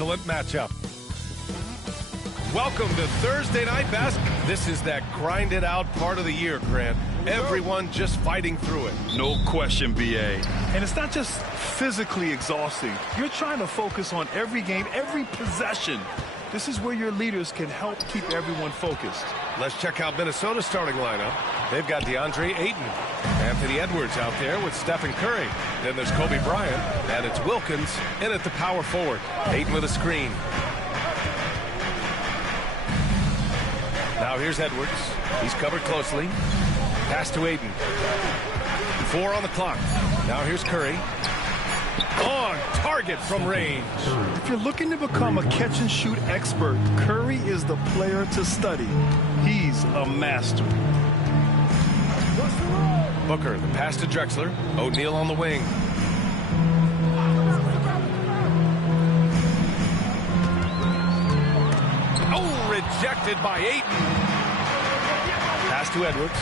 Excellent matchup. Welcome to Thursday Night Basketball. This is that grinded out part of the year, Grant. Everyone just fighting through it. No question, BA. And it's not just physically exhausting. You're trying to focus on every game, every possession. This is where your leaders can help keep everyone focused. Let's check out Minnesota's starting lineup. They've got DeAndre Ayton, Anthony Edwards out there with Stephen Curry. Then there's Kobe Bryant, and it's Wilkins in at the power forward. Ayton with a screen. Now here's Edwards. He's covered closely. Pass to Ayton. 4 on the clock. Now here's Curry. On target from range. If you're looking to become a catch-and-shoot expert, Curry is the player to study. He's a master. Booker, the pass to Drexler. O'Neal on the wing. Oh, rejected by Ayton. Pass to Edwards.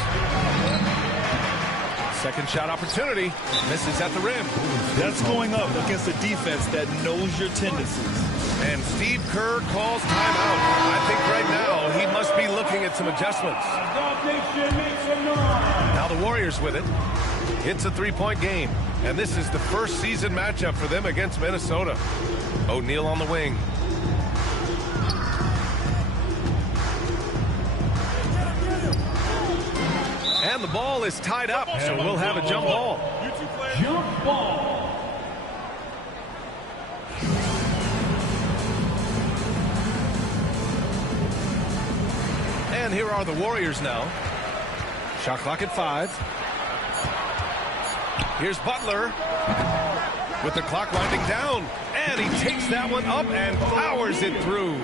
Second shot opportunity. Misses at the rim. That's going up against a defense that knows your tendencies. And Steve Kerr calls timeout. I think right now he must be looking at some adjustments. Now the Warriors with it. It's a three-point game. And this is the first season matchup for them against Minnesota. O'Neal on the wing. And the ball is tied up, so we'll have a jump ball. Jump ball. And here are the Warriors now. Shot clock at 5. Here's Butler with the clock winding down. And he takes that one up and powers it through.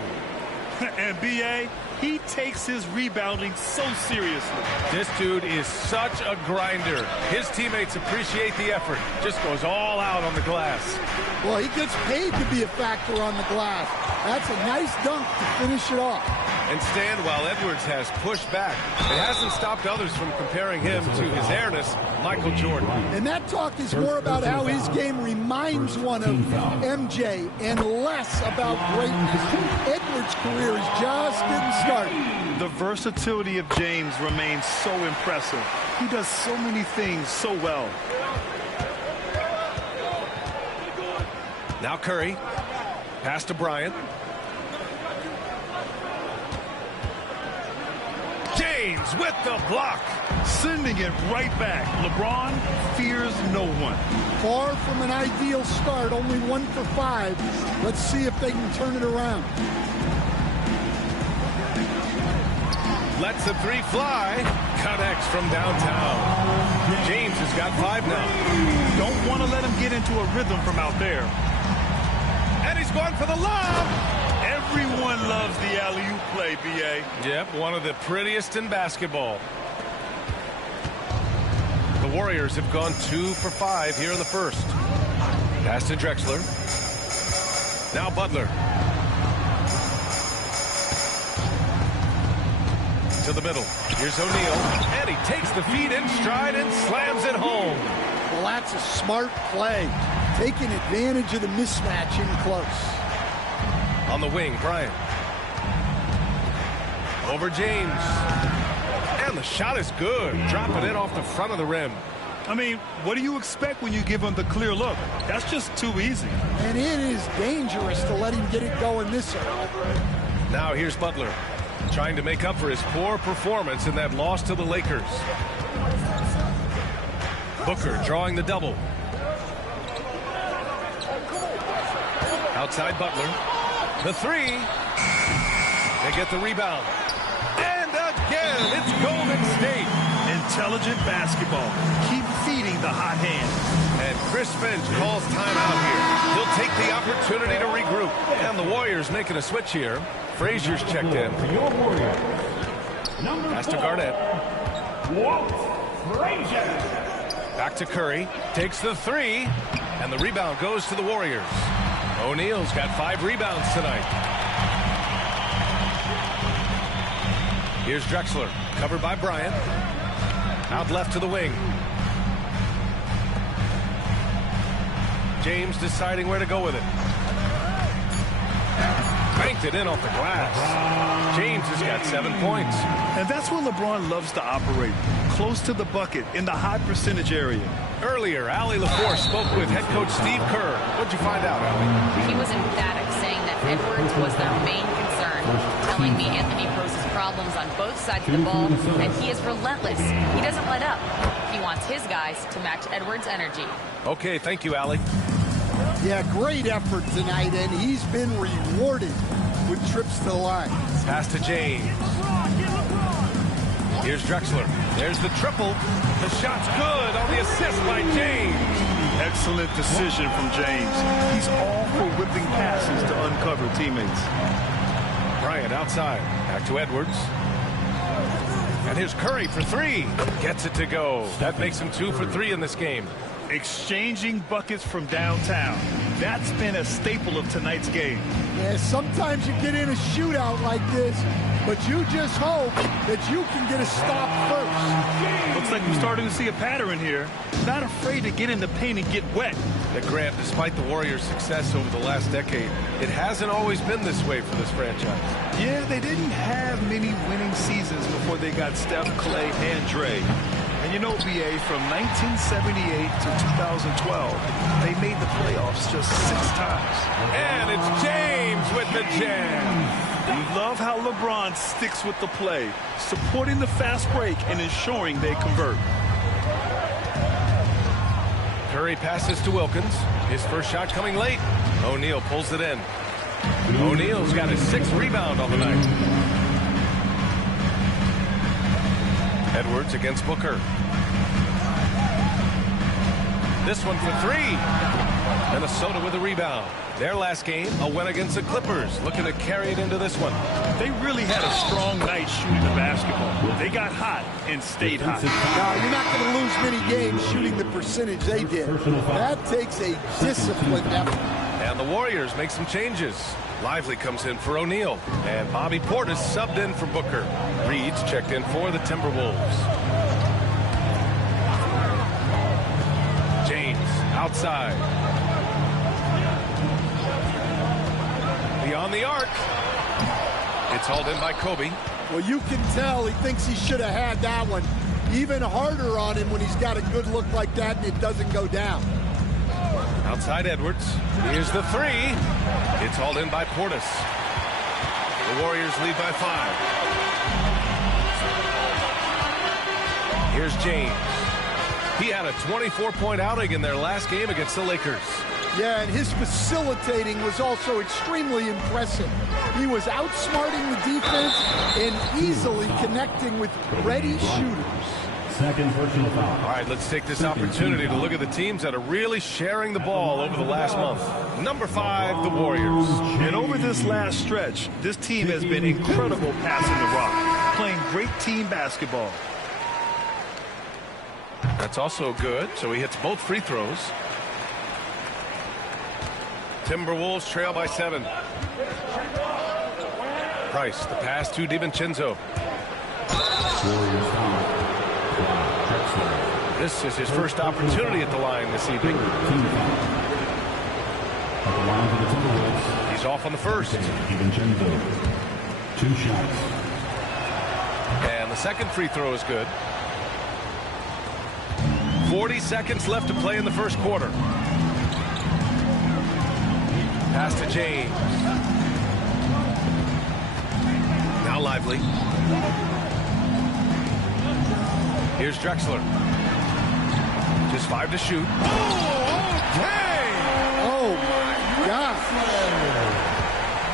And B.A., he takes his rebounding so seriously. This dude is such a grinder. His teammates appreciate the effort. Just goes all out on the glass. Well, he gets paid to be a factor on the glass. That's a nice dunk to finish it off. And Stan, while Edwards has pushed back, it hasn't stopped others from comparing him to his airness, Michael Jordan. And that talk is more about how his game reminds one of MJ and less about greatness. Edwards' career is just getting started. The versatility of James remains so impressive. He does so many things so well. Now Curry. Pass to Bryant. James with the block. Sending it right back. LeBron fears no one. Far from an ideal start, only 1 for 5. Let's see if they can turn it around. Lets the 3 fly. Connects from downtown. James has got 5 now. Don't want to let him get into a rhythm from out there. And he's going for the lob. Everyone loves the alley-oop play, B.A. Yep, one of the prettiest in basketball. The Warriors have gone 2 for 5 here in the first. Pass to Drexler. Now Butler. To the middle. Here's O'Neal. And he takes the feed in stride and slams it home. Well, that's a smart play. Taking advantage of the mismatch in close. On the wing, Bryant. Over James. And the shot is good. Dropping it off the front of the rim. I mean, what do you expect when you give him the clear look? That's just too easy. And it is dangerous to let him get it going this early. Now here's Butler. Trying to make up for his poor performance in that loss to the Lakers. Booker drawing the double. Outside Butler. The 3. They get the rebound. And again, it's Golden State. Intelligent basketball. Keep feeding the hot hand. And Chris Finch calls timeout here. He'll take the opportunity to regroup. And the Warriors making a switch here. Frazier's checked in. Pass to Garnett. Back to Curry. Takes the 3. And the rebound goes to the Warriors. O'Neal's got 5 rebounds tonight. Here's Drexler. Covered by Bryant. Out left to the wing. James deciding where to go with it. knocked it in off the glass. James has got 7 points. And that's where LeBron loves to operate, close to the bucket in the high percentage area. Earlier, Allie LaForce spoke with head coach Steve Kerr. What'd you find out, Allie? He was emphatic, saying that Edwards was their main concern, telling me Anthony poses problems on both sides of the ball, and he is relentless. He doesn't let up. He wants his guys to match Edwards' energy. Okay, thank you, Allie. Yeah, great effort tonight, and he's been rewarded with trips to the line. Pass to James. Here's Drexler. There's the triple. The shot's good on the assist by James. Excellent decision from James. He's all for whipping passes to uncover teammates. Bryant outside. Back to Edwards. And here's Curry for three. Gets it to go. That makes him 2 for 3 in this game. Exchanging buckets from downtown. That's been a staple of tonight's game. Yeah, sometimes you get in a shootout like this, but you just hope that you can get a stop first. Looks like we're starting to see a pattern here. Not afraid to get in the paint and get wet. Grant, despite the Warriors' success over the last decade, it hasn't always been this way for this franchise. Yeah, they didn't have many winning seasons before they got Steph, Clay, and Dre. And you know, BA, from 1978 to 2012, they made the playoffs just 6 times. And it's James with the jam. You love how LeBron sticks with the play, supporting the fast break and ensuring they convert. Curry passes to Wilkins. His first shot coming late. O'Neal pulls it in. O'Neal's got his 6th rebound on the night. Edwards against Booker. This one for 3. Minnesota with a rebound. Their last game, a win against the Clippers, looking to carry it into this one. They really had a strong night shooting the basketball. They got hot and stayed hot. Now, you're not going to lose many games shooting the percentage they did. That takes a disciplined effort. And the Warriors make some changes. Lively comes in for O'Neal, and Bobby Portis subbed in for Booker. Reed's checked in for the Timberwolves. James outside. Beyond the arc. It's hauled in by Kobe. Well, you can tell he thinks he should have had that one. Even harder on him when he's got a good look like that and it doesn't go down. Outside Edwards. Here's the 3. It's hauled in by Portis. The Warriors lead by 5. Here's James. He had a 24-point outing in their last game against the Lakers. Yeah, and his facilitating was also extremely impressive. He was outsmarting the defense and easily connecting with ready shooters. Second personal foul. All right, let's take this opportunity to look at the teams that are really sharing the ball over the last month. Number 5, the Warriors. And over this last stretch, this team has been incredible passing the rock, playing great team basketball. That's also good, so he hits both free throws. Timberwolves trail by 7. Price, the pass to DiVincenzo. This is his first opportunity at the line this evening. He's off on the first. 2 shots. And the second free throw is good. 40 seconds left to play in the first quarter. Pass to James. Now Lively. Here's Drexler. Just 5 to shoot. Oh, okay! Oh, my God.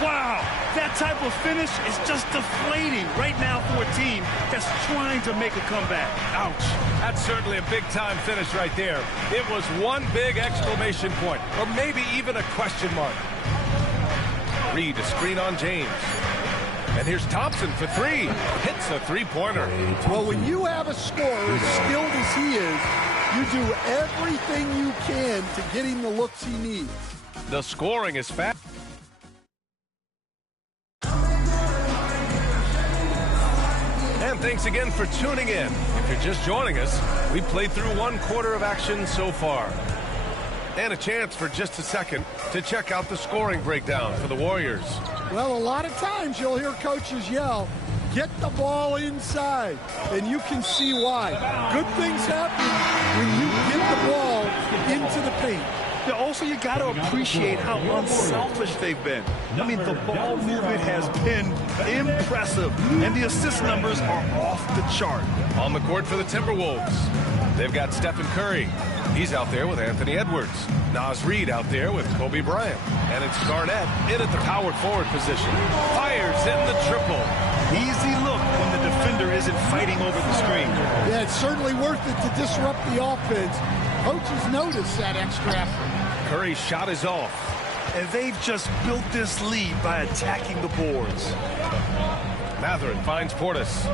Wow, that type of finish is just deflating right now for a team that's trying to make a comeback. Ouch. That's certainly a big-time finish right there. It was one big exclamation point, or maybe even a question mark. Reed, a screen on James. And here's Thompson for 3. Hits a 3-pointer. Well, when you have a scorer as skilled as he is, you do everything you can to get him the looks he needs. The scoring is fast. And thanks again for tuning in. If you're just joining us, we played through 1 quarter of action so far. And a chance for just a second to check out the scoring breakdown for the Warriors. Well, a lot of times you'll hear coaches yell, get the ball inside, and you can see why. Good things happen when you get the ball into the paint. Yeah, also, you got to appreciate how unselfish they've been. I mean, the ball movement has been impressive, and the assist numbers are off the chart. On the court for the Timberwolves, they've got Stephen Curry. He's out there with Anthony Edwards. Naz Reid out there with Kobe Bryant. And it's Garnett in at the power forward position. Fires in the triple. Easy look when the defender isn't fighting over the screen. Yeah, it's certainly worth it to disrupt the offense. Coaches notice that extra effort. Curry's shot is off. And they've just built this lead by attacking the boards. Mathurin finds Portis.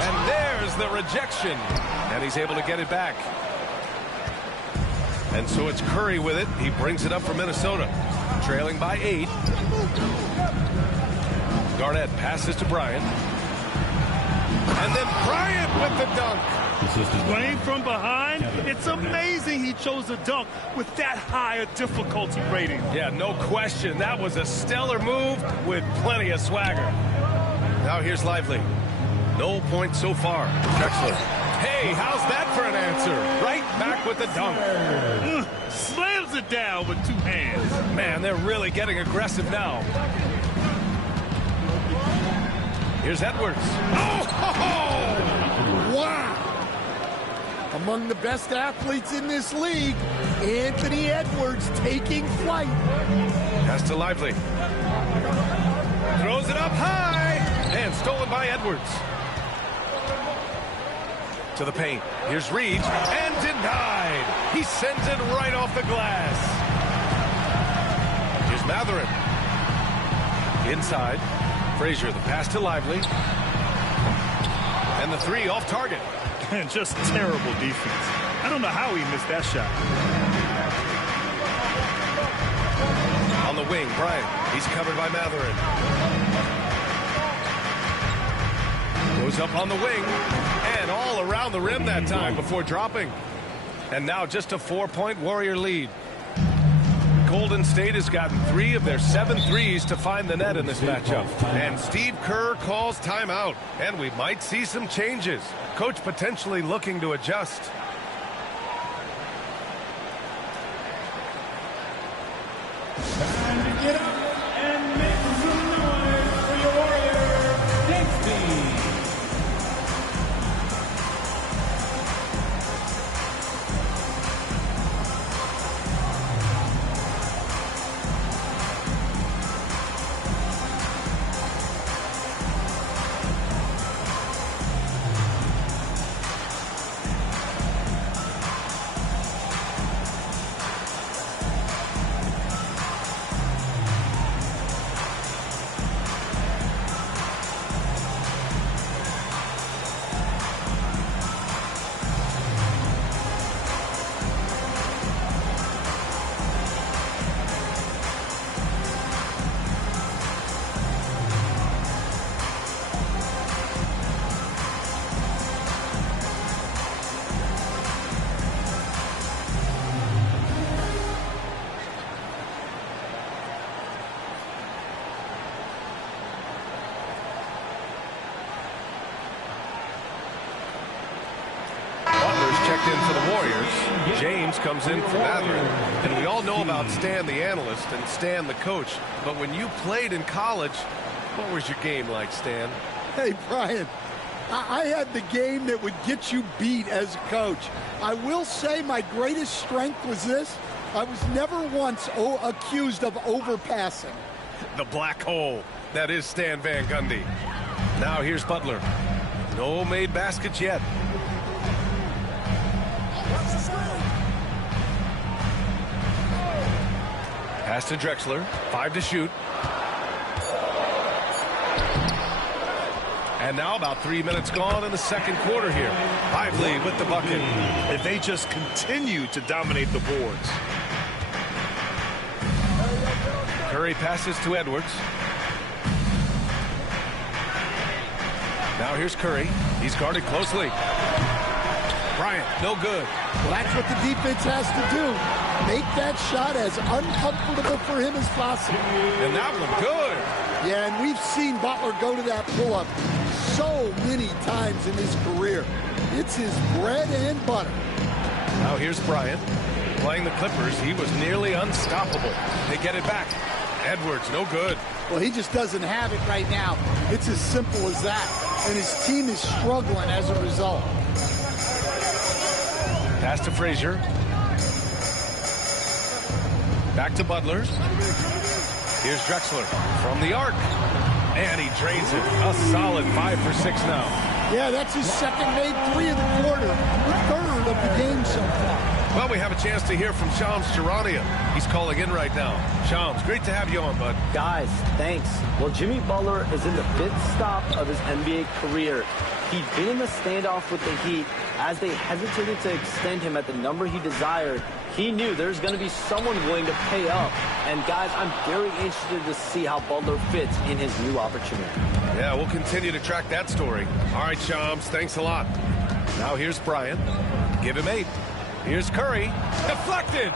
And there's the rejection. And he's able to get it back. And so it's Curry with it. He brings it up for Minnesota. Trailing by 8. Garnett passes to Bryant. And then Bryant with the dunk. Playing from behind, it's amazing he chose a dunk with that high a difficulty rating. Yeah, no question. That was a stellar move with plenty of swagger. Now here's Lively. No points so far. Drexler. Hey, how's that for an answer? Right back with the dunk. Slams it down with 2 hands. Man, they're really getting aggressive now. Here's Edwards. Oh! Wow! Among the best athletes in this league, Anthony Edwards taking flight. Pass to Lively. Throws it up high. And stolen by Edwards. To the paint. Here's Reed. And denied. He sends it right off the glass. Here's Mathurin. Inside. Frazier, the pass to Lively. And the 3 off target. And just terrible defense. I don't know how he missed that shot. On the wing, Bryant. He's covered by Mathurin. Goes up on the wing. And all around the rim that time before dropping. And now just a 4-point Warrior lead. Golden State has gotten 3 of their 7 threes to find the net in this matchup. And Steve Kerr calls timeout. And we might see some changes. Coach potentially looking to adjust. Time to get up and make some noise for your Warrior, Dixie. Checked in for the Warriors. James comes in for Mathurin. And we all know about Stan the analyst and Stan the coach. But when you played in college, what was your game like, Stan? Hey, Brian, I had the game that would get you beat as a coach. I will say my greatest strength was this. I was never once accused of overpassing. The black hole. That is Stan Van Gundy. Now here's Butler. No made baskets yet. Pass to Drexler. 5 to shoot. And now about 3 minutes gone in the second quarter here. Lively with the bucket. And they just continue to dominate the boards. Curry passes to Edwards. Now here's Curry. He's guarded closely. Bryant, no good. Well, that's what the defense has to do. make that shot as uncomfortable for him as possible. And that one good. Yeah, and we've seen Butler go to that pull-up so many times in his career. It's his bread and butter. Now here's Bryant. Playing the Clippers, he was nearly unstoppable. They get it back. Edwards, no good. Well, he just doesn't have it right now. It's as simple as that. And his team is struggling as a result. Pass to Frazier. Back to Butler. Here's Drexler from the arc. And he drains it. A solid 5 for 6 now. Yeah, that's his second made three of the quarter. Third of the game so far. Well, we have a chance to hear from Shams Charania. He's calling in right now. Shams, great to have you on, bud. Guys, thanks. Well, Jimmy Butler is in the 5th stop of his NBA career. He'd been in the standoff with the Heat. As they hesitated to extend him at the number he desired, he knew there's going to be someone willing to pay up. And guys, I'm very interested to see how Butler fits in his new opportunity. Yeah, we'll continue to track that story. All right, Shams, thanks a lot. Now here's Bryant. Give him 8. Here's Curry. Deflected.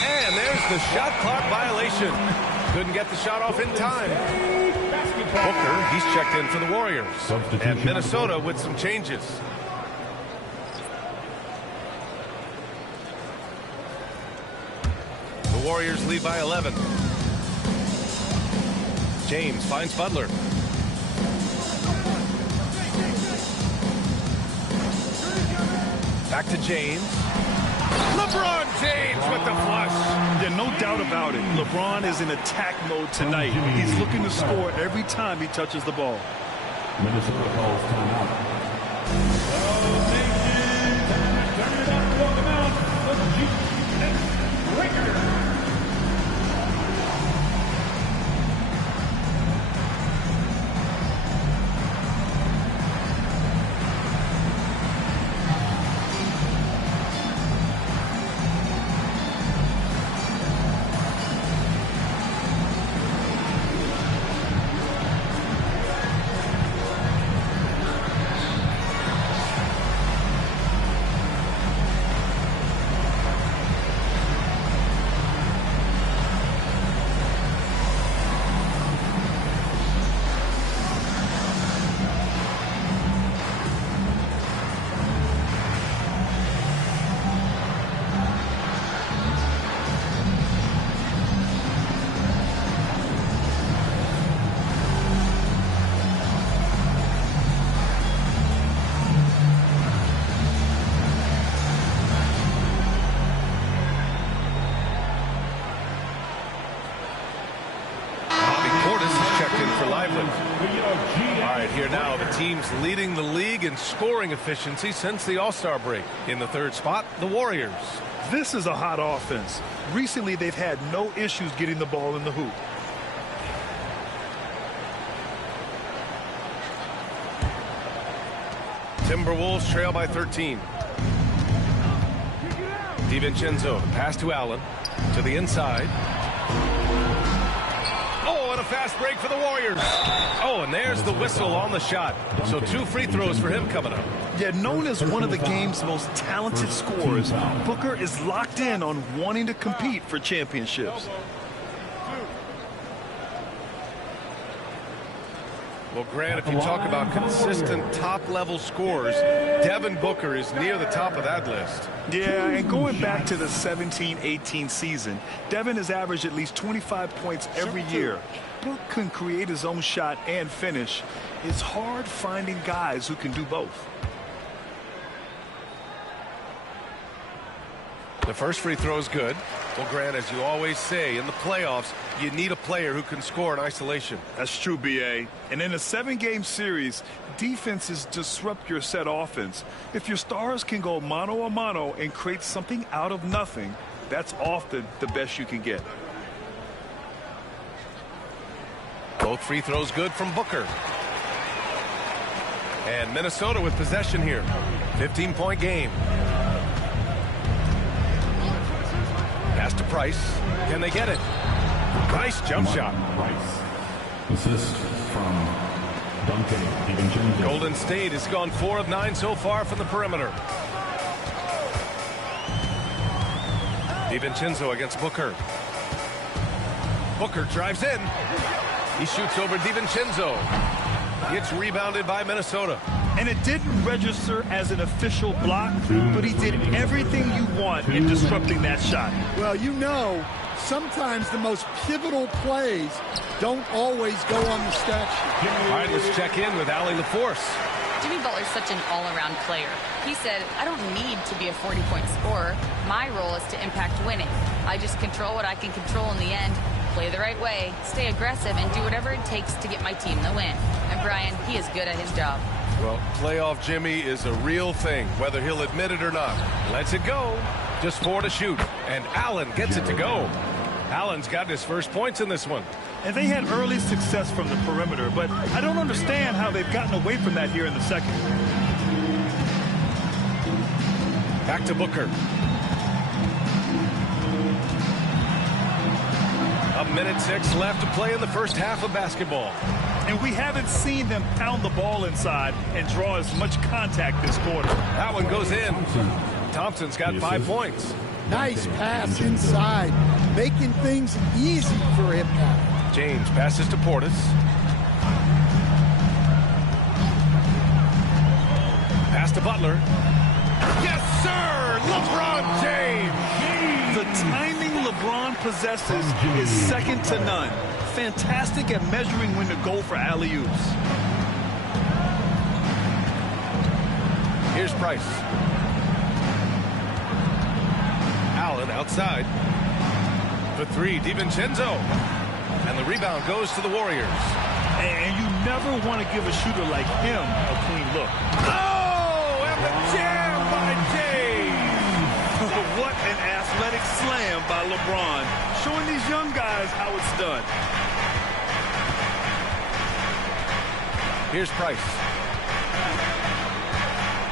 And there's the shot clock violation. Couldn't get the shot off in time. Booker, he's checked in for the Warriors. And Minnesota with some changes. The Warriors lead by 11. James finds Butler. Back to James. LeBron James with the flush. Yeah, no doubt about it. LeBron is in attack mode tonight. He's looking to score every time he touches the ball. Minnesota calls timeout. Turn it up, welcome out, the G Breaker. Teams leading the league in scoring efficiency since the All-Star break. In the 3rd spot, the Warriors. This is a hot offense. Recently, they've had no issues getting the ball in the hoop. Timberwolves trail by 13. DiVincenzo, pass to Allen. To the inside. A fast break for the Warriors. Oh, and there's the whistle on the shot. So 2 free throws for him coming up. Yeah, known as one of the game's most talented scorers, Booker is locked in on wanting to compete for championships. Well, Grant, if you talk about consistent top-level scores, Devin Booker is near the top of that list. Yeah, and going back to the 17-18 season, Devin has averaged at least 25 points every year. Book can create his own shot and finish. It's hard finding guys who can do both. The first free throw is good. Well, Grant, as you always say, in the playoffs, you need a player who can score in isolation. That's true, B.A. And in a 7-game series, defenses disrupt your set offense. If your stars can go mano-a-mano and create something out of nothing, that's often the best you can get. Both free throws good from Booker. And Minnesota with possession here. 15-point game. Pass to Price. Can they get it? Nice jump shot. Price. Assist from Golden State has gone 4 of 9 so far from the perimeter. DiVincenzo against Booker. Booker drives in. He shoots over DiVincenzo. Gets rebounded by Minnesota. And it didn't register as an official block, but he did everything you want in disrupting that shot. Well, you know, sometimes the most pivotal plays don't always go on the stat sheet. All right, let's check in with Allie LaForce. Jimmy Butler's such an all-around player. He said, I don't need to be a 40-point scorer. My role is to impact winning. I just control what I can control in the end, play the right way, stay aggressive, and do whatever it takes to get my team the win. And Brian, he is good at his job. Well, playoff Jimmy is a real thing, whether he'll admit it or not. Lets it go. Just 4 to shoot. And Allen gets it to go. Allen's gotten his first points in this one. And they had early success from the perimeter, but I don't understand how they've gotten away from that here in the second. Back to Booker. A minute 6 left to play in the first half of basketball. And we haven't seen them pound the ball inside and draw as much contact this quarter. That one goes in. Thompson's got 5 points. Nice pass inside, making things easy for him now. James passes to Portis. Pass to Butler. Yes, sir! LeBron James! The timing LeBron possesses is second to none. Fantastic at measuring when to go for alley-oops. Here's Price. Allen outside. The 3, DiVincenzo. And the rebound goes to the Warriors. And you never want to give a shooter like him a clean look. Oh, and the jam by James! What an athletic slam by LeBron, showing these young guys how it's done. Here's Price.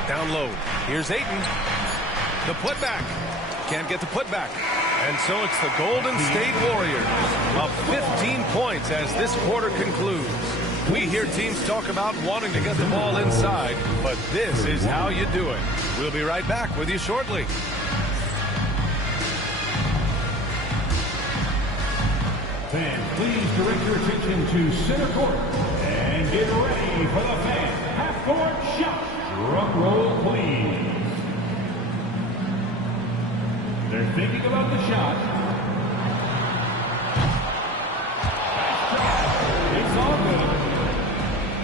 Down low. Here's Ayton. The putback. Can't get the putback. And so it's the Golden State Warriors up 15 points as this quarter concludes. We hear teams talk about wanting to get the ball inside, but this is how you do it. We'll be right back with you shortly. Fans, please direct your attention to center court and get ready for the fan half-court shot. Drum roll, please. They're thinking about the shot. It's all good.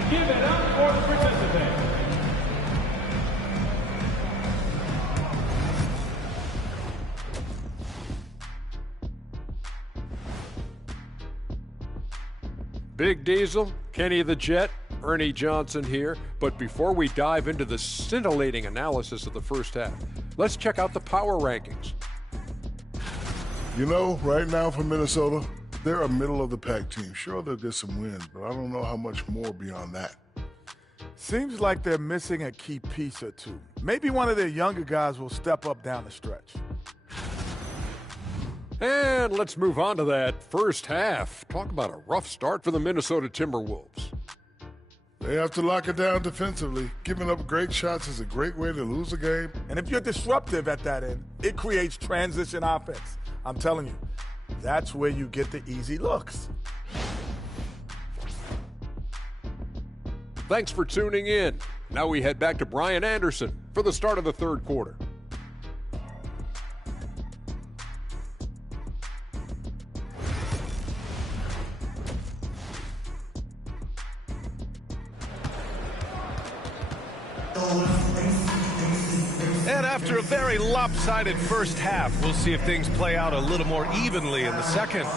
Give it up for the participant. Big Diesel, Kenny the Jet, Ernie Johnson here. But before we dive into the scintillating analysis of the first half, let's check out the power rankings. You know, right now for Minnesota, they're a middle-of-the-pack team. Sure, they'll get some wins, but I don't know how much more beyond that. Seems like they're missing a key piece or two. Maybe one of their younger guys will step up down the stretch. And let's move on to that first half. Talk about a rough start for the Minnesota Timberwolves. They have to lock it down defensively. Giving up great shots is a great way to lose a game. And if you're disruptive at that end, it creates transition offense. I'm telling you, that's where you get the easy looks. Thanks for tuning in. Now we head back to Brian Anderson for the start of the third quarter. And after a very lopsided first half, we'll see if things play out a little more evenly in the second.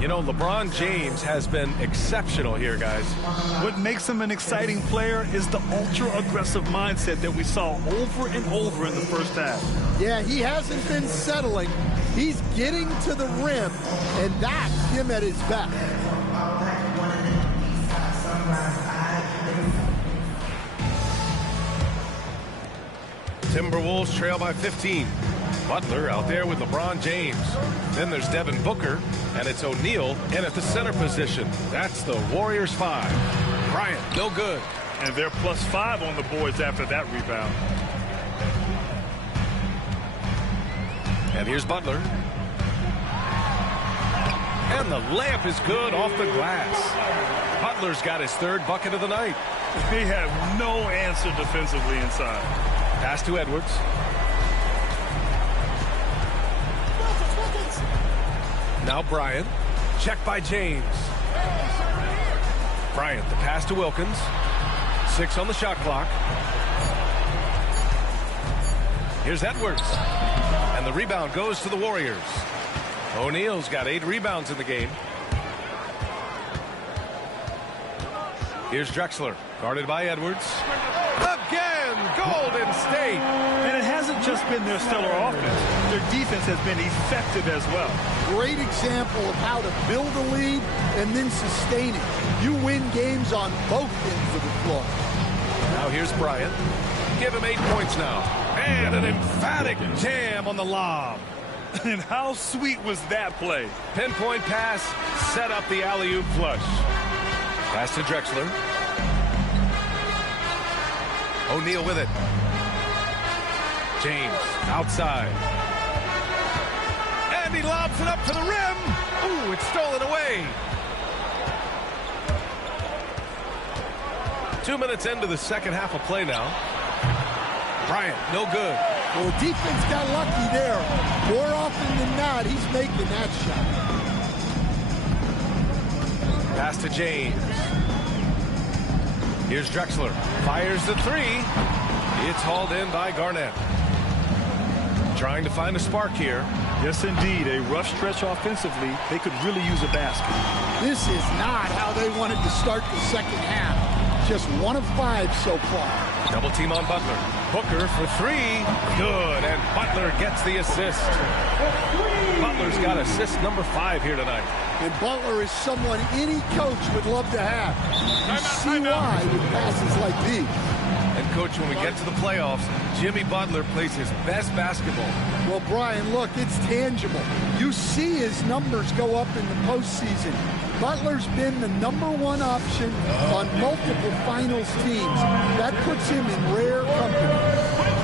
You know, LeBron James has been exceptional here, guys. What makes him an exciting player is the ultra-aggressive mindset that we saw over and over in the first half. Yeah, he hasn't been settling. He's getting to the rim, and that's him at his best. Timberwolves trail by 15. Butler out there with LeBron James. Then there's Devin Booker, and it's O'Neal in at the center position. That's the Warriors 5. Bryant, no good. And they're +5 on the boards after that rebound. And here's Butler. And the layup is good off the glass. Butler's got his 3rd bucket of the night. They have no answer defensively inside. Pass to Edwards. Now Bryant. Check by James. Bryant, the pass to Wilkins. 6 on the shot clock. Here's Edwards. And the rebound goes to the Warriors. O'Neal's got 8 rebounds in the game. Here's Drexler, guarded by Edwards. Again, Golden State. And it hasn't just been their stellar offense. Their defense has been effective as well. Great example of how to build a lead and then sustain it. You win games on both ends of the floor. Now here's Bryant. Give him 8 points now. And an emphatic jam on the lob. And how sweet was that play? Pinpoint pass, set up the alley-oop flush. Pass to Drexler. O'Neal with it. James outside. And he lobs it up to the rim. Ooh, it's stolen away. 2 minutes into the second half of play now. Bryant, no good. Well, defense got lucky there. More often than not, he's making that shot. Pass to James. Here's Drexler. Fires the 3. It's hauled in by Garnett. Trying to find a spark here. Yes, indeed. A rough stretch offensively. They could really use a basket. This is not how they wanted to start the second half. Just 1 of 5 so far. Double team on Butler. Booker for 3. Good. And Butler gets the assist. Butler's got assist number 5 here tonight. And Butler is someone any coach would love to have. You see why with passes like these. And, Coach, when we get to the playoffs, Jimmy Butler plays his best basketball. Well, Brian, look, it's tangible. You see his numbers go up in the postseason. Butler's been the #1 option on multiple finals teams. That puts him in rare company.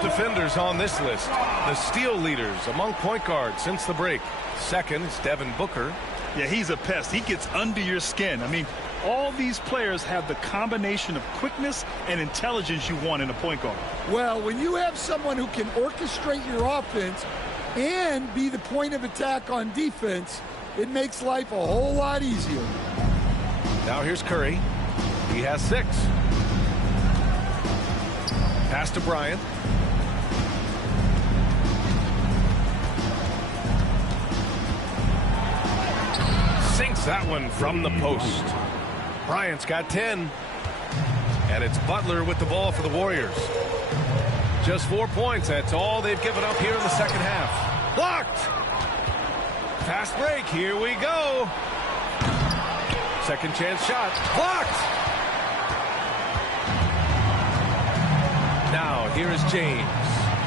Defenders on this list. The steal leaders among point guards since the break. Second is Devin Booker. Yeah, he's a pest. He gets under your skin. I mean, all these players have the combination of quickness and intelligence you want in a point guard. Well, when you have someone who can orchestrate your offense and be the point of attack on defense, it makes life a whole lot easier. Now here's Curry. He has 6. Pass to Bryant. Sinks that one from the post. Bryant's got 10. And it's Butler with the ball for the Warriors. Just 4 points. That's all they've given up here in the second half. Blocked. Fast break. Here we go. Second chance shot. Blocked. Now here is James.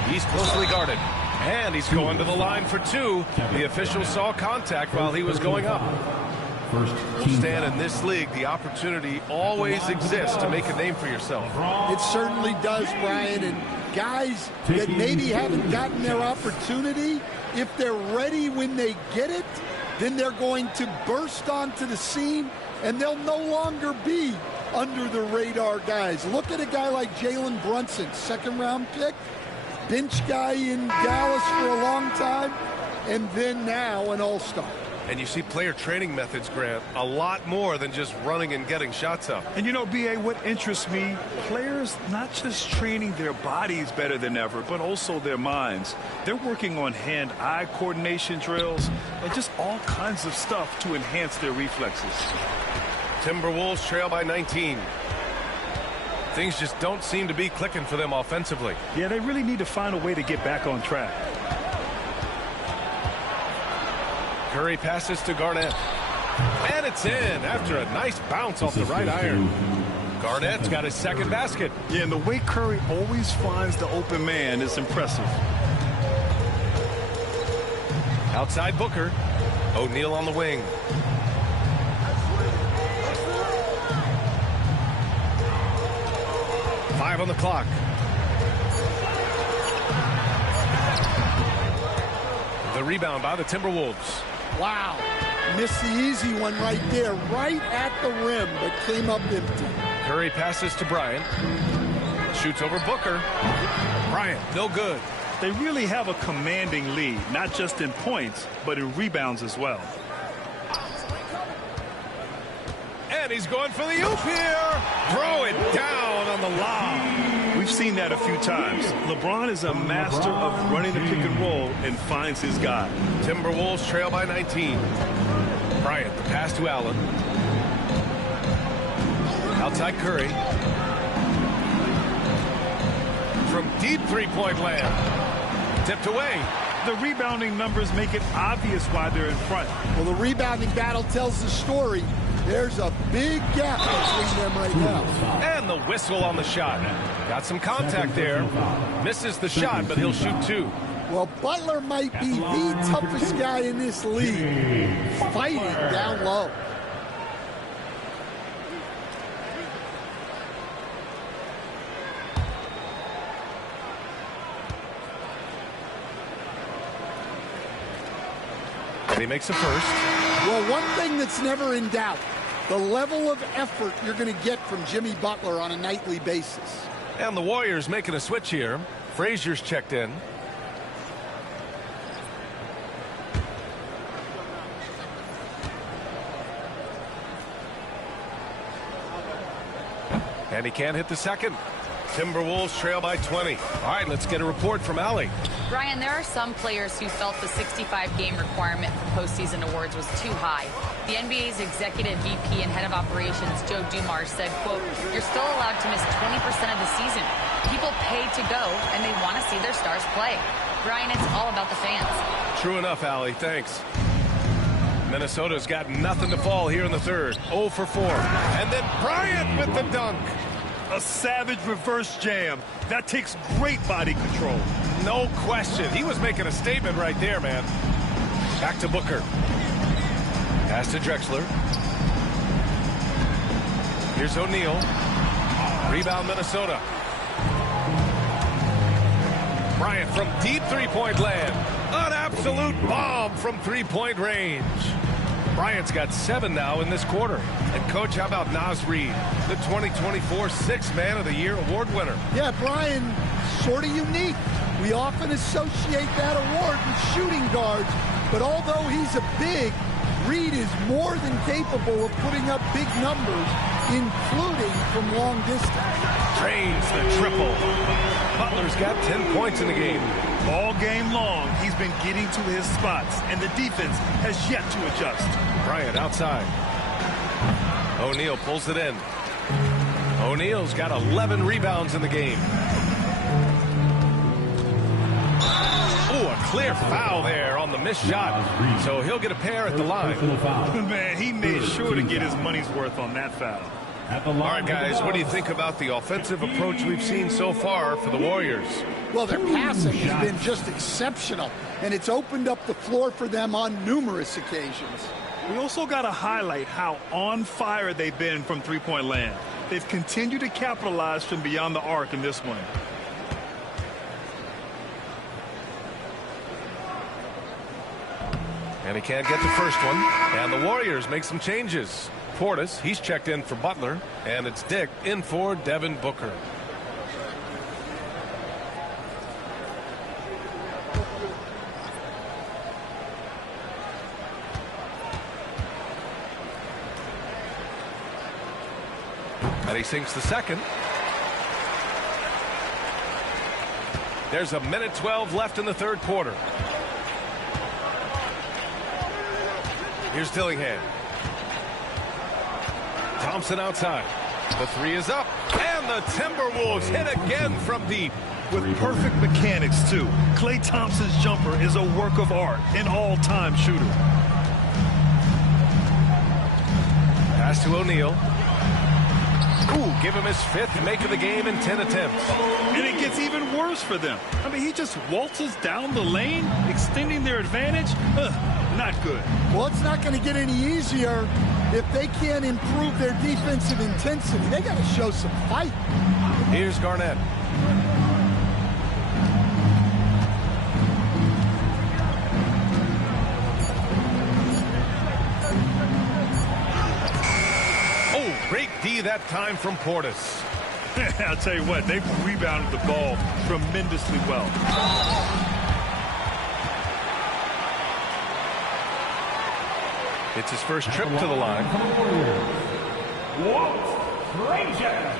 He's closely guarded. And he's going to the line for 2. The official saw contact while he was going up. Stan, in this league, the opportunity always exists to make a name for yourself. It certainly does, Brian. And guys that maybe haven't gotten their opportunity, if they're ready when they get it, then they're going to burst onto the scene, and they'll no longer be under the radar guys. Look at a guy like Jalen Brunson, second-round pick, bench guy in Dallas for a long time, and then now an all-star. And you see player training methods, Grant, a lot more than just running and getting shots up. And you know, B.A., what interests me, players not just training their bodies better than ever, but also their minds. They're working on hand-eye coordination drills and just all kinds of stuff to enhance their reflexes. Timberwolves trail by 19. Things just don't seem to be clicking for them offensively. Yeah, they really need to find a way to get back on track. Curry passes to Garnett. And it's in after a nice bounce off the right iron. Garnett's got his second basket. Yeah, and the way Curry always finds the open man is impressive. Outside Booker. O'Neal on the wing. Five on the clock. The rebound by the Timberwolves. Wow. Missed the easy one right there, right at the rim, but came up empty. Curry passes to Bryant. Shoots over Booker. Bryant, no good. They really have a commanding lead, not just in points, but in rebounds as well. And he's going for the oop here. Throw it down on the lob. We've seen that a few times. LeBron is a master of running the pick and roll and finds his guy. Timberwolves trail by 19. Bryant, the pass to Allen. Outside Curry. From deep three-point land. Tipped away. The rebounding numbers make it obvious why they're in front. Well, the rebounding battle tells the story. There's a big gap between them right now. And the whistle on the shot. Got some contact there. Misses the shot, but he'll shoot two. Well, Butler might be the toughest guy in this league, fighting down low. And he makes a first. Well, one thing that's never in doubt, the level of effort you're going to get from Jimmy Butler on a nightly basis. And the Warriors making a switch here. Frazier's checked in. And he can't hit the second. Timberwolves trail by 20. All right, let's get a report from Allie. Brian, there are some players who felt the 65-game requirement for postseason awards was too high. The NBA's executive VP and head of operations, Joe Dumars, said, quote, "You're still allowed to miss 20% of the season. People pay to go, and they want to see their stars play." Brian, it's all about the fans. True enough, Allie. Thanks. Minnesota's got nothing to fall here in the third. 0 for 4. And then Bryant with the dunk. A savage reverse jam. That takes great body control. No question. He was making a statement right there, man. Back to Booker. Pass to Drexler. Here's O'Neal. Rebound Minnesota. Bryant from deep three-point land. An absolute bomb from three-point range. Bryant's got 7 now in this quarter. And, Coach, how about Naz Reid, the 2024 Sixth Man of the Year award winner? Yeah, Brian, sort of unique. We often associate that award with shooting guards, but although he's a big, Reid is more than capable of putting up big numbers, including from long distance. Drains the triple. Butler's got 10 points in the game. All game long, he's been getting to his spots, and the defense has yet to adjust. Bryant outside. O'Neal pulls it in. O'Neal's got 11 rebounds in the game. Oh, a clear foul there on the missed shot. So he'll get a pair at the line. Man, he made sure to get his money's worth on that foul. All right, guys, what do you think about the offensive approach we've seen so far for the Warriors? Well, their passing has been just exceptional, and it's opened up the floor for them on numerous occasions. We also got to highlight how on fire they've been from three-point land. They've continued to capitalize from beyond the arc in this one. And he can't get the first one. And the Warriors make some changes. Portis, he's checked in for Butler. And it's Dick in for Devin Booker. And he sinks the second. There's 1:12 left in the third quarter. Here's Dillingham. Thompson outside. The three is up. And the Timberwolves hit again from deep. With perfect mechanics, too. Klay Thompson's jumper is a work of art, an all-time shooter. Pass to O'Neal. Ooh, give him his fifth make of the game in 10 attempts. And it gets even worse for them. I mean, he just waltzes down the lane, extending their advantage. Not good. Well, it's not going to get any easier if they can't improve their defensive intensity. They got to show some fight. Here's Garnett. Great D that time from Portis. I'll tell you what, they've rebounded the ball tremendously well. It's his first trip to the line. Walt Frazier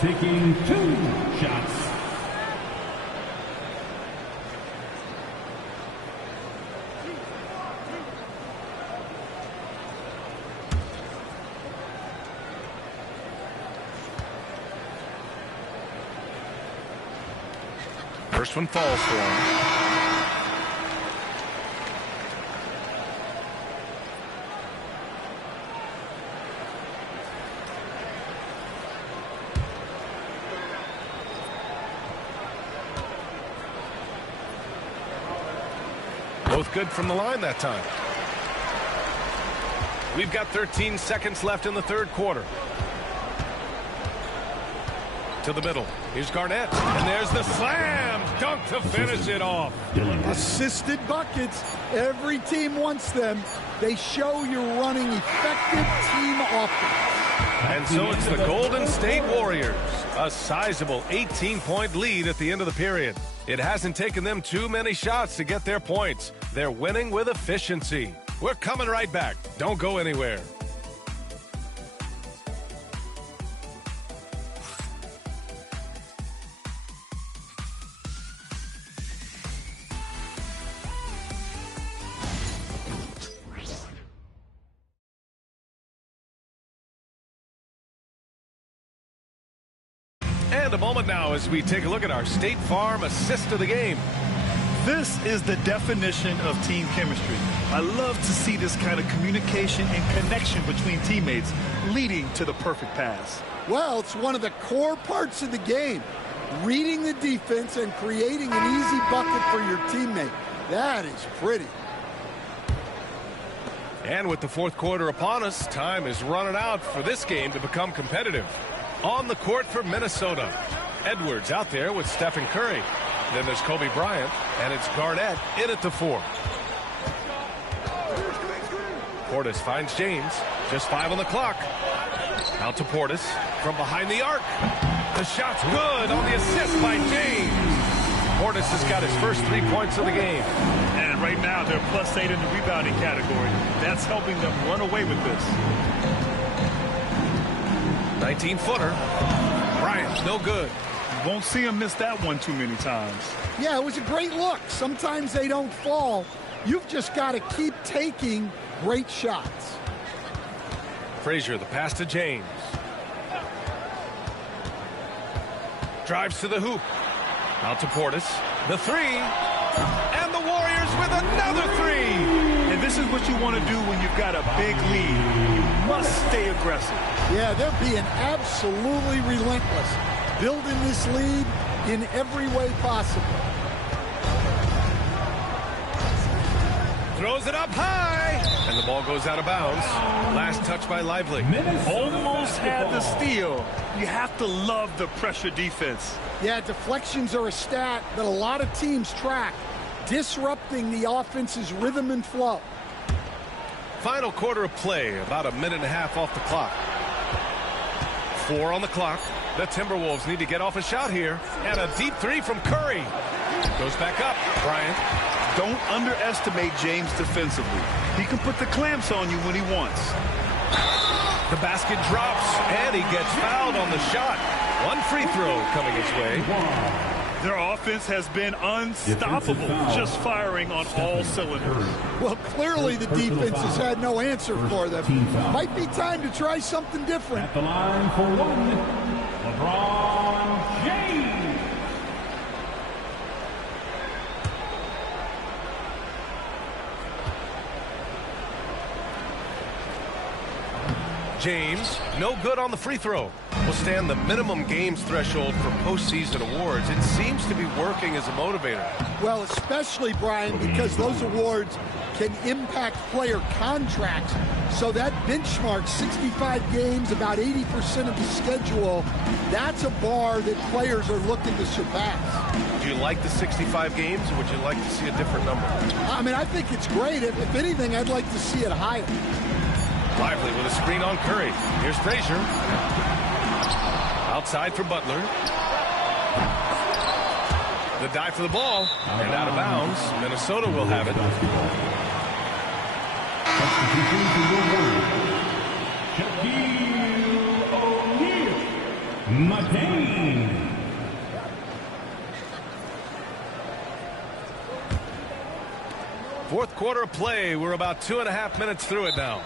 taking 2 shots. First one falls for him. Both good from the line that time. We've got 13 seconds left in the third quarter. To the middle. Here's Garnett. And there's the slam dunk to finish it off. Assisted buckets. Every team wants them. They show you're running effective team offense. And so it's the Golden State Warriors. A sizable 18-point lead at the end of the period. It hasn't taken them too many shots to get their points. They're winning with efficiency. We're coming right back. Don't go anywhere. And a moment now as we take a look at our State Farm assist of the game. This is the definition of team chemistry. I love to see this kind of communication and connection between teammates leading to the perfect pass. Well, it's one of the core parts of the game. Reading the defense and creating an easy bucket for your teammate. That is pretty. And with the fourth quarter upon us, time is running out for this game to become competitive. On the court for Minnesota. Edwards out there with Stephen Curry. Then there's Kobe Bryant, and it's Garnett in at the 4. Portis finds James. Just 5 on the clock. Out to Portis from behind the arc. The shot's good on the assist by James. Portis has got his first 3 points of the game. And right now they're +8 in the rebounding category. That's helping them run away with this. 19-footer. Bryant, no good. You won't see him miss that one too many times. Yeah, it was a great look. Sometimes they don't fall. You've just got to keep taking great shots. Frazier, the pass to James. Drives to the hoop. Out to Portis. The 3. And the Warriors with another 3. And this is what you want to do when you've got a big lead. You must stay aggressive. Yeah, they're being absolutely relentless. Building this lead in every way possible. Throws it up high. And the ball goes out of bounds. Last touch by Lively. Almost had the steal. You have to love the pressure defense. Yeah, deflections are a stat that a lot of teams track. disrupting the offense's rhythm and flow. Final quarter of play, about a minute and a half off the clock. 4 on the clock. The Timberwolves need to get off a shot here. And a deep three from Curry. Goes back up. Bryant. Don't underestimate James defensively. He can put the clamps on you when he wants. The basket drops, and he gets fouled on the shot. One free throw coming his way. Their offense has been unstoppable, just firing on all cylinders. Well, clearly the defense has had no answer for them. Might be time to try something different. At the line for one, LeBron James. James, no good on the free throw. Will stand the minimum games threshold for postseason awards. It seems to be working as a motivator. Well, especially, Brian, because those awards can impact player contracts. So that benchmark, 65 games, about 80% of the schedule, that's a bar that players are looking to surpass. Do you like the 65 games, or would you like to see a different number? I mean, I think it's great. If anything, I'd like to see it higher. Lively with a screen on Curry. Here's Frazier. Outside for Butler. The dive for the ball. And out of bounds. Minnesota will have it. Shaquille O'Neal. McCain. Fourth quarter of play. We're about 2.5 minutes through it now.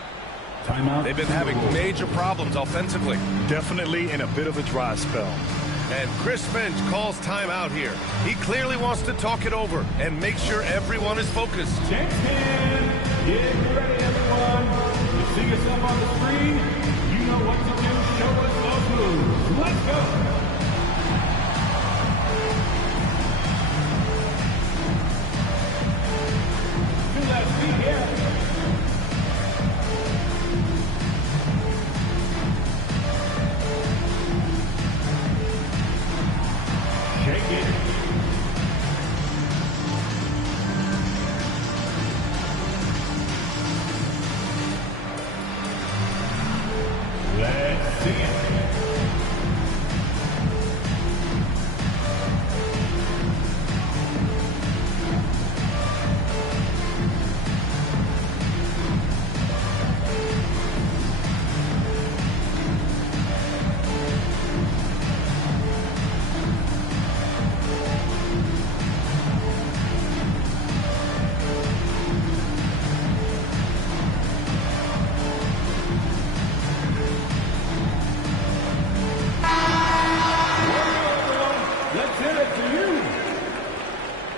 Timeout. They've been having major problems offensively. Definitely in a bit of a dry spell. And Chris Finch calls timeout here. He clearly wants to talk it over and make sure everyone is focused. Check in. Get ready, everyone. You see yourself on the screen. You know what to do. Show us those moves. Let's go. Let's be here. Shake it. Let's see it.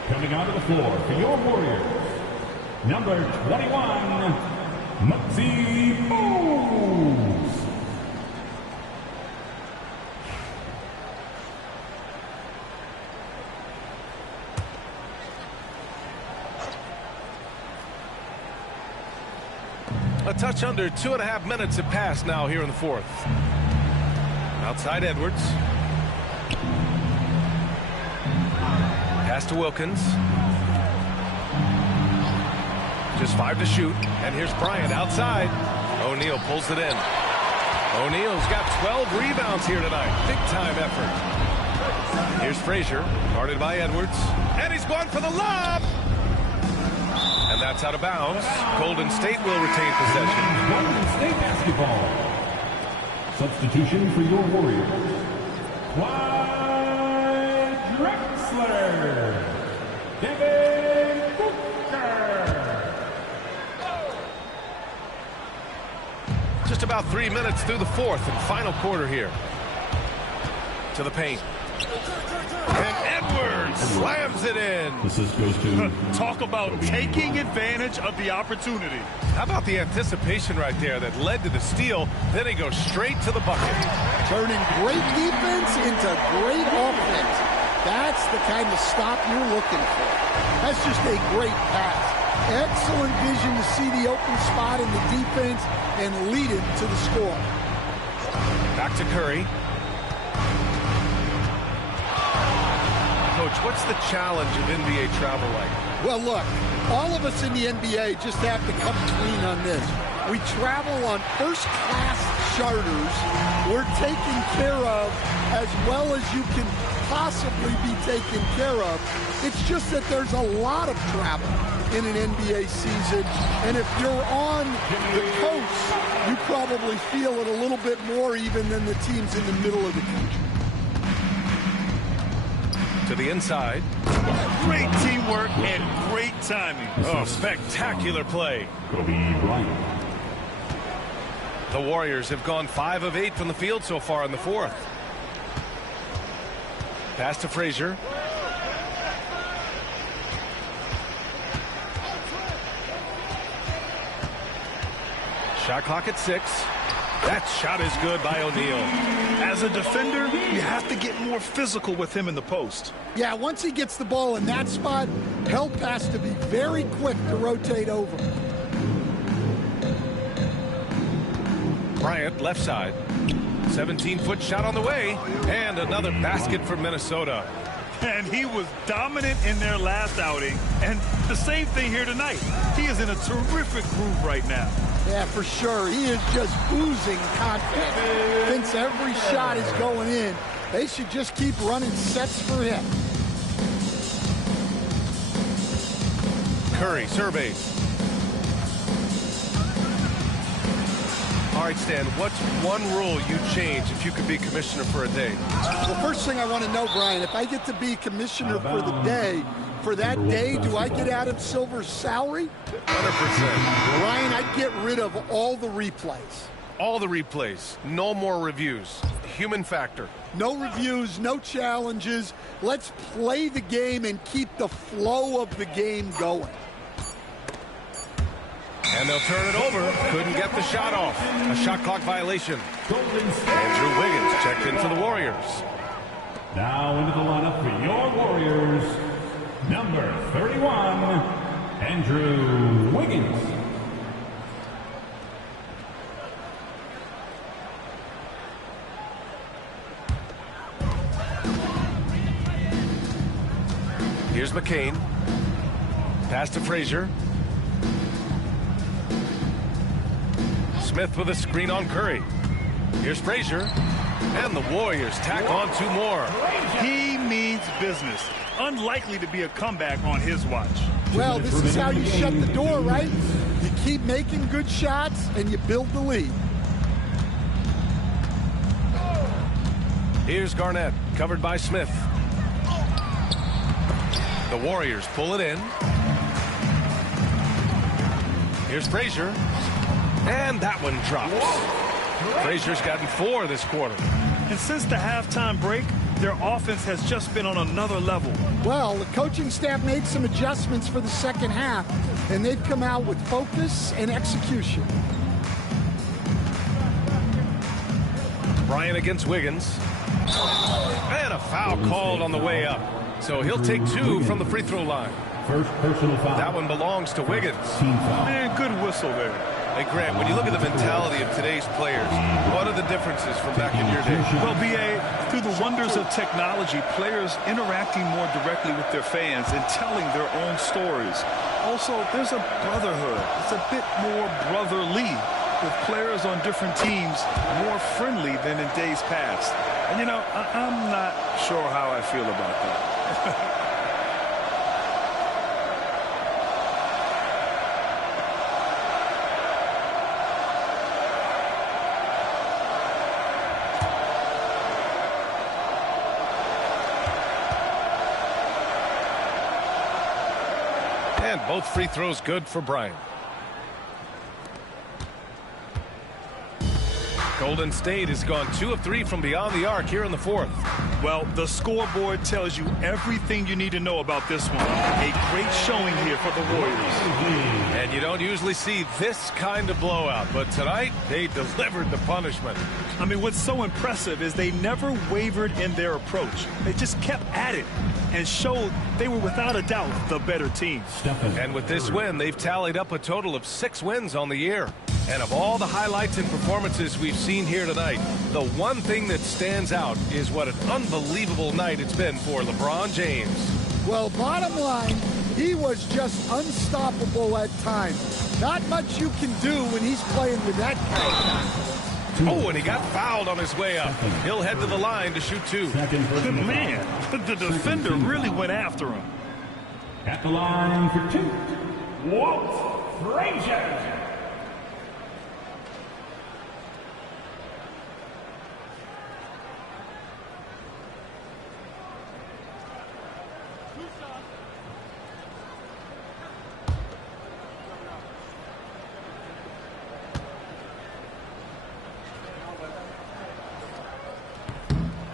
Coming onto the floor for your Warriors, number 21, Muggsy Bogues. A touch under 2.5 minutes have passed now here in the fourth. Outside Edwards. Pass to Wilkins. Just 5 to shoot. And here's Bryant outside. O'Neal pulls it in. O'Neal's got 12 rebounds here tonight. Big time effort. Here's Frazier. Guarded by Edwards. And he's going for the lob. And that's out of bounds. Golden State will retain possession. Golden State basketball. Substitution for your Warriors. Clyde Drexler. David Booker. Just about 3 minutes through the fourth and final quarter here. To the paint. And Edwards slams it in. Assist goes to Talk about taking advantage of the opportunity. How about the anticipation right there that led to the steal? Then he goes straight to the bucket. Turning great defense into great offense. That's the kind of stop you're looking for. That's just a great pass. Excellent vision to see the open spot in the defense and lead it to the score. Back to Curry. Coach, what's the challenge of NBA travel like? Well, look, all of us in the NBA just have to come clean on this. We travel on first-class charters. We're taken care of as well as you can possibly be taken care of. It's just that there's a lot of travel in an NBA season, and if you're on the coast, you probably feel it a little bit more even than the teams in the middle of the country. To the inside. Great teamwork and great timing. Oh, spectacular play. Kobe Bryant. The Warriors have gone 5 of 8 from the field so far in the fourth. Pass to Frazier. Shot clock at 6. That shot is good by O'Neal. As a defender, you have to get more physical with him in the post. Yeah, once he gets the ball in that spot, help has to be very quick to rotate over. Bryant, left side. 17-foot shot on the way. And another basket for Minnesota. And he was dominant in their last outing. And the same thing here tonight. He is in a terrific groove right now. Yeah, for sure. He is just oozing confidence. Thinks every shot is going in. They should just keep running sets for him. Curry surveys. All right, Stan, what's one rule you'd change if you could be commissioner for a day? The first thing I want to know, Brian, if I get to be commissioner for the day, for that day, do I get Adam Silver's salary? 100%. Brian, I'd get rid of all the replays. All the replays. No more reviews. Human factor. No reviews, no challenges. Let's play the game and keep the flow of the game going. And they'll turn it over. Couldn't get the shot off. A shot clock violation. Andrew Wiggins checked in for the Warriors. Now into the lineup for your Warriors, number 31, Andrew Wiggins. Here's McCain. Pass to Frazier. Smith with a screen on Curry. Here's Frazier. And the Warriors tack on 2 more. He means business. Unlikely to be a comeback on his watch. Well, this is how you shut the door, right? You keep making good shots and you build the lead. Here's Garnett, covered by Smith. The Warriors pull it in. Here's Frazier. And that one drops. Frazier's gotten 4 this quarter. And since the halftime break, their offense has just been on another level. Well, the coaching staff made some adjustments for the second half, and they've come out with focus and execution. Bryant against Wiggins. And a foul called on the way up. So he'll take 2 from the free throw line. First personal foul. That one belongs to Wiggins. Team foul. Man, good whistle there. Hey, Grant, when you look at the mentality of today's players, what are the differences from back in your day? Well, B.A., through the wonders of technology, players interacting more directly with their fans and telling their own stories. Also, there's a brotherhood. It's a bit more brotherly, with players on different teams more friendly than in days past. And, you know, I'm not sure how I feel about that. And both free throws good for Bryant. Golden State has gone 2 of 3 from beyond the arc here in the fourth. Well, the scoreboard tells you everything you need to know about this one. A great showing here for the Warriors. And you don't usually see this kind of blowout, but tonight they delivered the punishment. I mean, what's so impressive is they never wavered in their approach. They just kept at it and showed they were without a doubt the better team. And with this win, they've tallied up a total of 6 wins on the year. And of all the highlights and performances we've seen here tonight, the one thing that stands out is what an unbelievable night it's been for LeBron James. Well, bottom line, he was just unstoppable at times. Not much you can do when he's playing with that kind of confidence. Oh, and he got fouled on his way up. He'll head to the line to shoot 2. Good man. The defender really went after him. At the line for 2, Walt Frazier.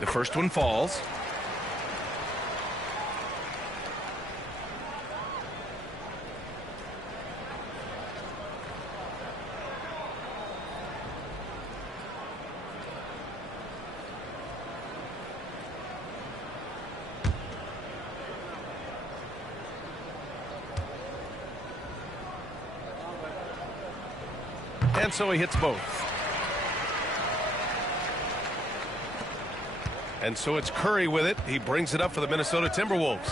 The first one falls. And so he hits both. And so it's Curry with it. He brings it up for the Minnesota Timberwolves.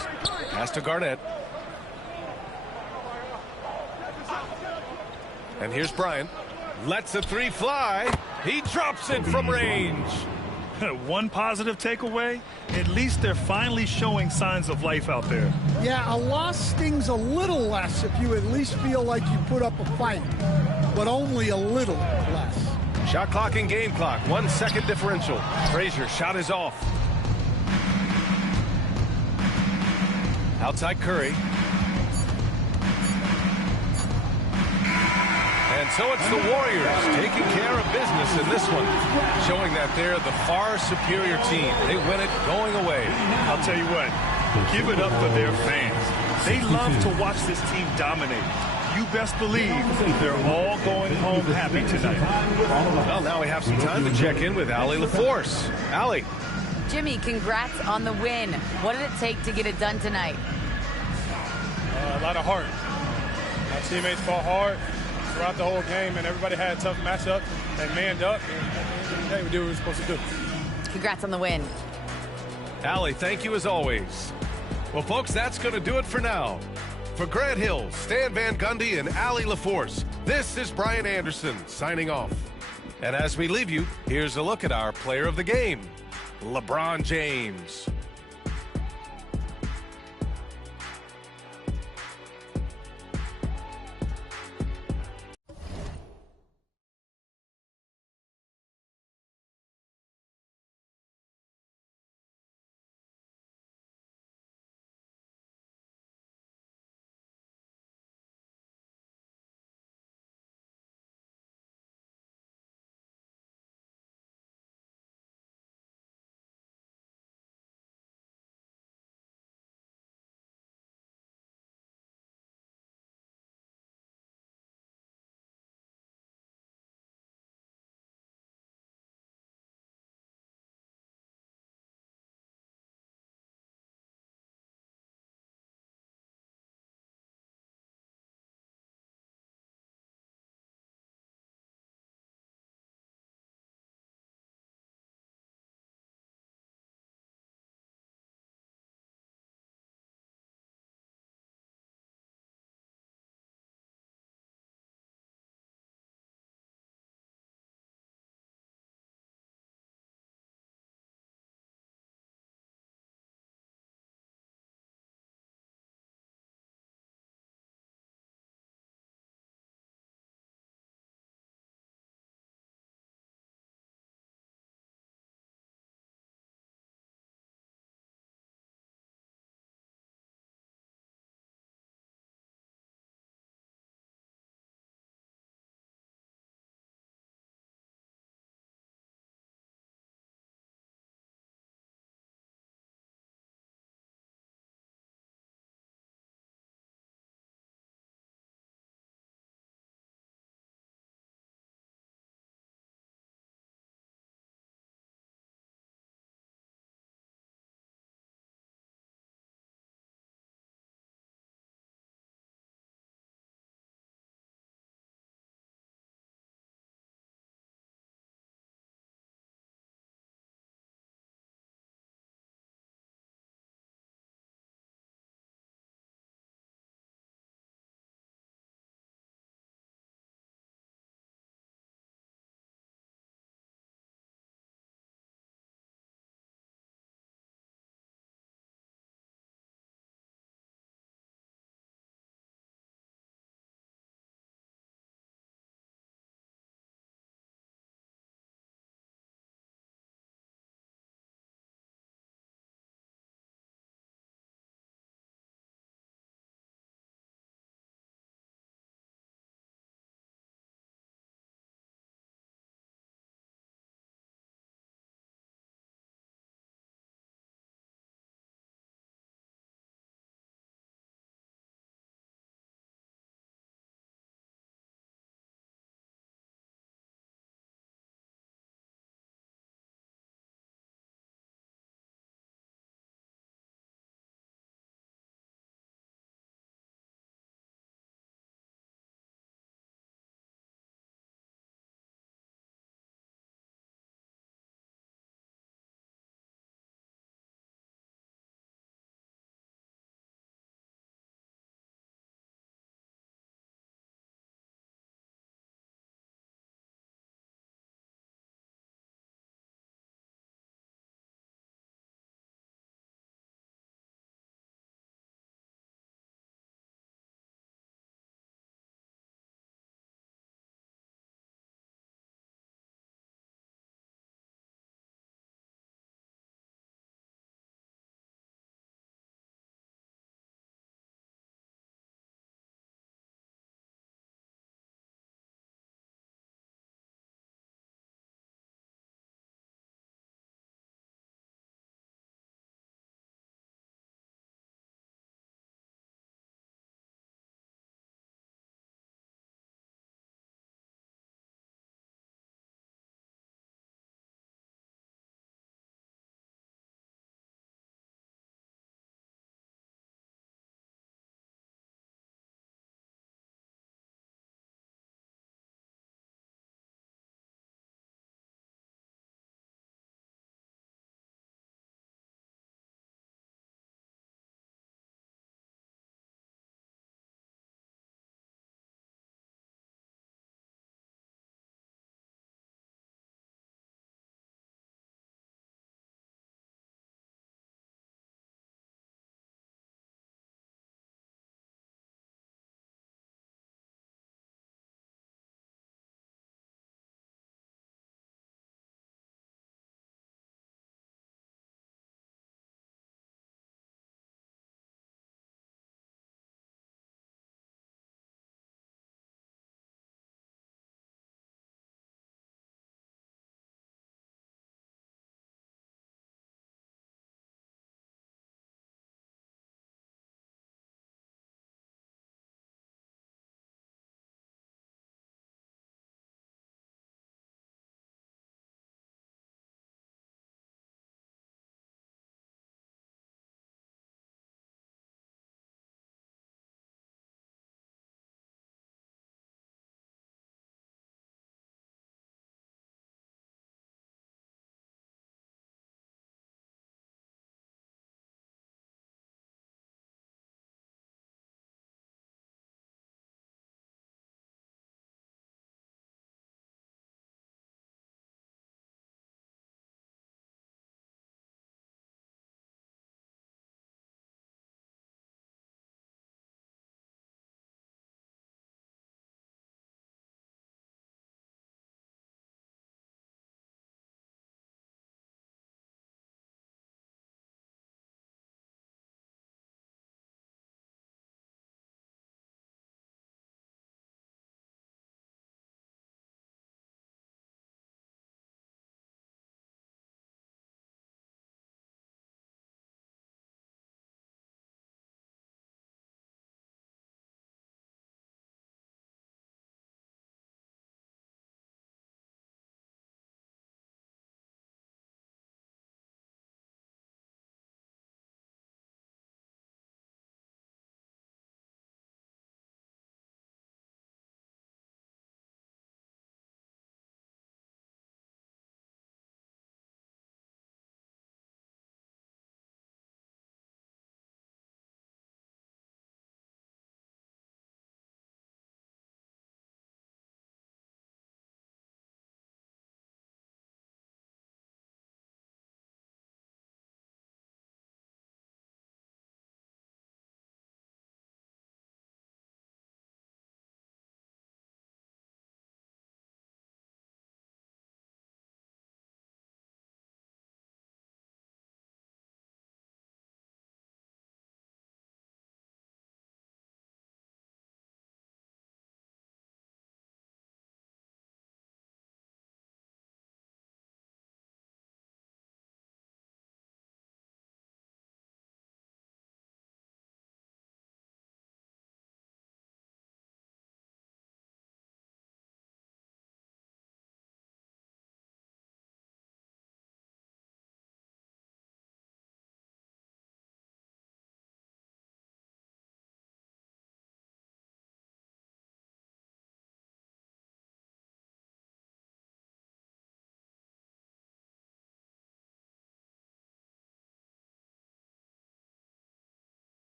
Pass to Garnett. And here's Bryant. Lets the 3 fly. He drops it from range. One positive takeaway, at least they're finally showing signs of life out there. Yeah, a loss stings a little less if you at least feel like you put up a fight, but only a little less. Shot clock and game clock. 1 second differential. Frazier shot is off. Outside Curry. And so it's the Warriors taking care of business in this one, showing that they're the far superior team. They win it going away. I'll tell you what, give it up for their fans. They love to watch this team dominate. You best believe they're all going home happy tonight. Well, now we have some time to check in with Allie LaForce. Allie. Jimmy, congrats on the win. What did it take to get it done tonight? A lot of heart. My teammates fought hard throughout the whole game, and everybody had a tough matchup. They manned up, and at the end of the day, we did what we were supposed to do. Congrats on the win. Allie, thank you as always. Well, folks, that's going to do it for now. For Grant Hill, Stan Van Gundy, and Allie LaForce, this is Brian Anderson signing off. And as we leave you, here's a look at our player of the game, LeBron James.